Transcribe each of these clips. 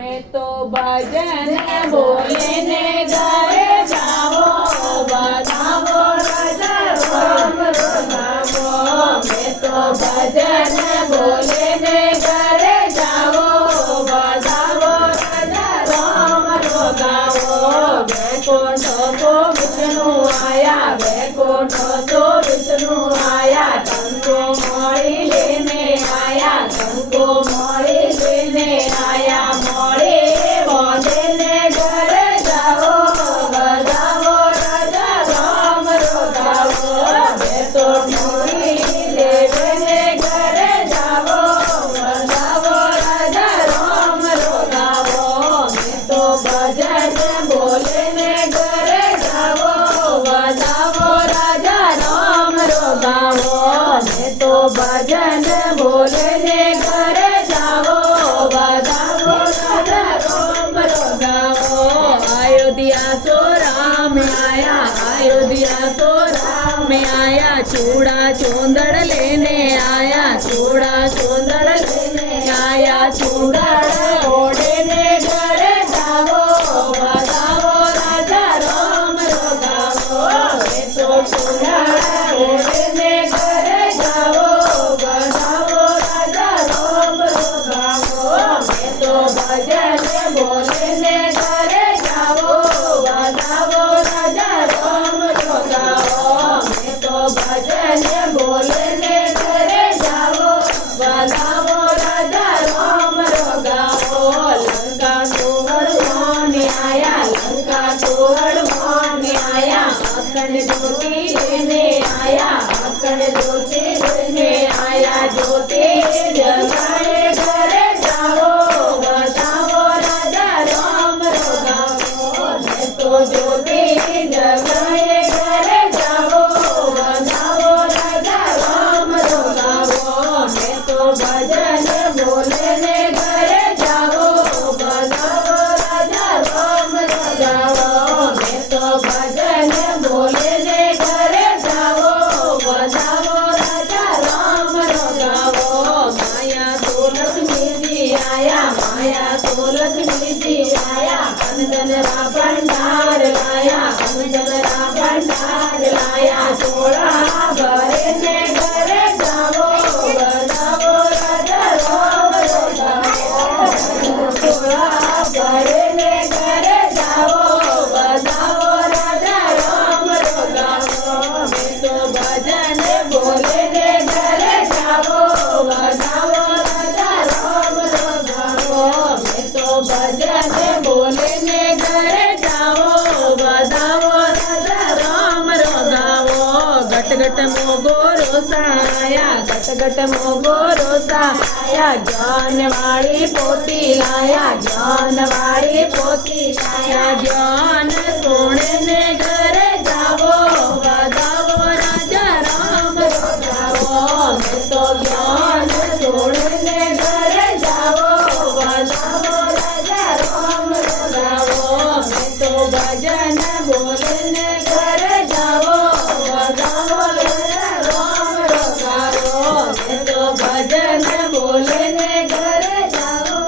मैं तो भजन बोलने घरे जाओ, बजाओ राजा राम रोगावो। मैं तो भजन बोलने घरे जाओ, बजाओ राजा राम रोगावो। वैकुंठ को विष्णु आया, वैकुंठ को विष्णु आया, तुमको मोड़ी लेने आया, तुमको मोड़ी लेने आया। मोड़ी बांधने घरे जाओ, बजाओ राजा राम रोगावो। मैं तो मोड़ी लेने घरे जाओ, बजाओ राजा राम रोगावो। मैं तो भजन बोलने घरे जाओ, बजाओ राजा राम रोगावो। मैं तो भजन बोलने घरे जाओ, बजाओ राजा राम रोगावो। अयोध्या सो राम आया, अयोध्या सो राम आया, चूड़ा चूंदड़ लेने आया, चूड़ा चूंदड़ लेने आया। चूड़ा ओढ़ने घरे जाओ, बजाओ राजा राम रोगावो। मैं तो चूड़ा ओढ़ने घरे जाओ, बजाओ राजा राम रोगावो। मैं तो भजन बोलने घरे जाओ, बजाओ राजा राम रोगावो। मैं तो भजन बोलने घरे जाओ, बजाओ राजा राम रोगावो। लंका को हनुमान आया, लंका को हनुमान आया, अखंड ज्योति लेने आया, अखंड ज्योति लेने आया। ज्योति जगाए घरे जाओ, बजाओ राजा राम रोगावो। मैं तो ज्योति जगाए घरे जाओ, बजाओ राजा राम रोगावो। मैं तो भजन बोलने घरे जाओ, बजाओ राजा राम रोगावो। मैं तो भजन बोलने घरे जाओ, बजाओ राजा राम रोगावो। माया तो लक्ष्मी जी आया, माया तो लक्ष्मी जी आया, धन रा भंडार लाया, धन रा भंडार लाया। चोला भरने घरे जाओ, बजाओ राजा राम रोगावो। चोला भरने घरे जाओ, बजाओ राजा राम रोगावो। मैं तो भजन बोलने घरे जाओ, बजाओ राजा राम रोगावो। मैं तो भजन बोलने घरे जाओ, बजाओ राजा राम रोगावो। घट घट मोगो रोसा आया, घट घट मोगो रोसा आया, ज्ञान वाली पोती लाया, ज्ञान वाली पोती लाया। ज्ञान सोने घरे जाओ, बजाओ राजा राम रोगावो। मैं तो ज्ञान सोने घरे जाओ, बजाओ राजा राम रोगावो। मैं तो भजन बोलने घरे जाओ, बजाओ राजा राम रोगावो। मैं तो भजन बोलने घरे जाओ,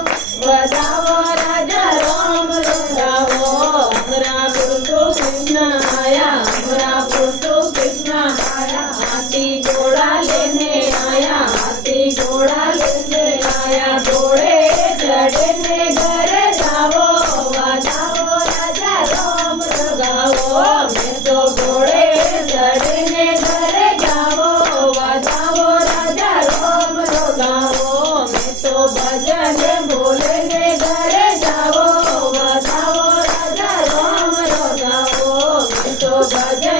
बजाओ राजा राम रोगावो। हमरा पुरुषो कृष्ण आया, हमरा पुरुषो कृष्ण आया, हाथी घोड़ा लेने आया, हाथी घोड़ा लेने आया। घोड़े चढ़ने घरे जाओ, बजाओ राजा राम रोगावो। मैं तो घोड़े चढ़ने घरे जाओ, बजाओ राजा राम रोगावो। मैं तो भजन बोलने घरे जाओ, बजाओ राजा राम रोगावो। मैं तो भजन